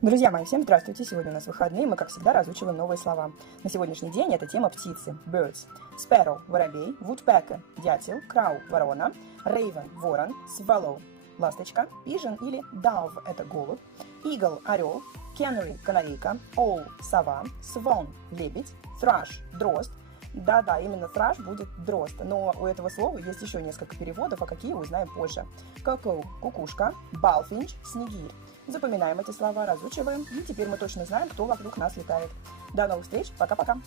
Друзья мои, всем здравствуйте! Сегодня у нас выходные, мы, как всегда, разучиваем новые слова. На сегодняшний день это тема птицы, birds. Sparrow – воробей, woodpecker – дятел, crow – ворона, raven – ворон, swallow – ласточка, pigeon или dove – это голубь, eagle – орел, canary – канарейка, owl – сова, swan – лебедь, thrush – дрозд. Да-да, именно thrush будет дрозд, но у этого слова есть еще несколько переводов, а какие узнаем позже. Cuckoo – кукушка, bullfinch – снегирь. Запоминаем эти слова, разучиваем, и теперь мы точно знаем, кто вокруг нас летает. До новых встреч, пока-пока!